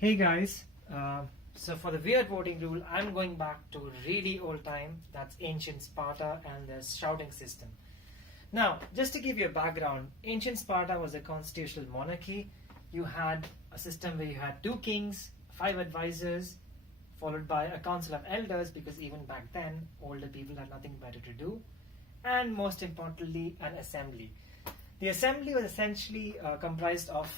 Hey guys, so for the weird voting rule, I'm going back to really old time, that's ancient Sparta and the shouting system. Now, just to give you a background, ancient Sparta was a constitutional monarchy. You had a system where you had two kings, five advisors, followed by a council of elders, because even back then, older people had nothing better to do, and most importantly, an assembly. The assembly was essentially comprised of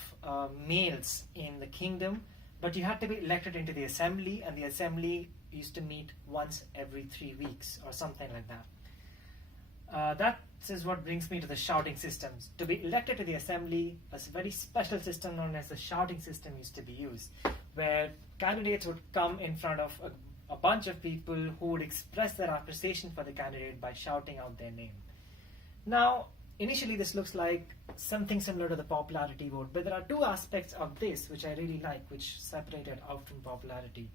males in the kingdom, but you had to be elected into the assembly, and the assembly used to meet once every 3 weeks or something like that. That is what brings me to the shouting systems. To be elected to the assembly, a very special system known as the shouting system used to be used, where candidates would come in front of a bunch of people who would express their appreciation for the candidate by shouting out their name. Now, initially this looks like something similar to the popularity vote, but there are two aspects of this which I really like, which separate it out from popularity.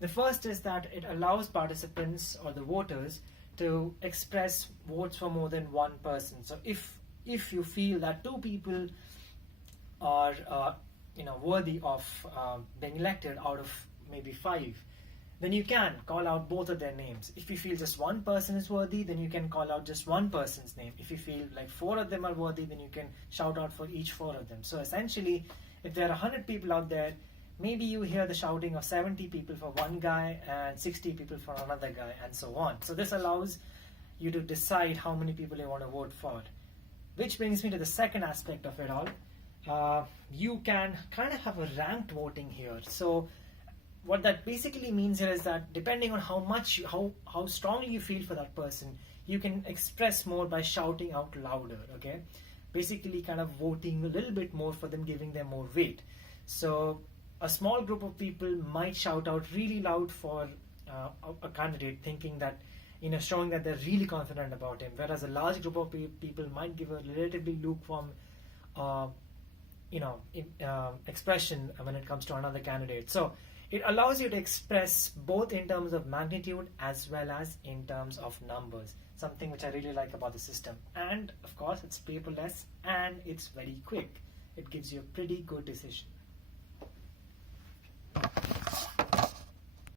The first is that it allows participants or the voters to express votes for more than one person. So if you feel that two people are worthy of being elected out of maybe five, then you can call out both of their names. If you feel just one person is worthy, then you can call out just one person's name. If you feel like four of them are worthy, then you can shout out for each four of them. So essentially, if there are 100 people out there, maybe you hear the shouting of 70 people for one guy and 60 people for another guy, and so on. So this allows you to decide how many people you want to vote for. Which brings me to the second aspect of it all. You can kind of have a ranked voting here. So what that basically means here is that depending on how strongly you feel for that person, you can express more by shouting out louder. Okay, basically kind of voting a little bit more for them, giving them more weight. So a small group of people might shout out really loud for a candidate, thinking that, showing that they're really confident about him, whereas a large group of people might give a relatively lukewarm expression when it comes to another candidate. So it allows you to express both in terms of magnitude as well as in terms of numbers, something which I really like about the system. And of course, it's paperless and it's very quick. It gives you a pretty good decision.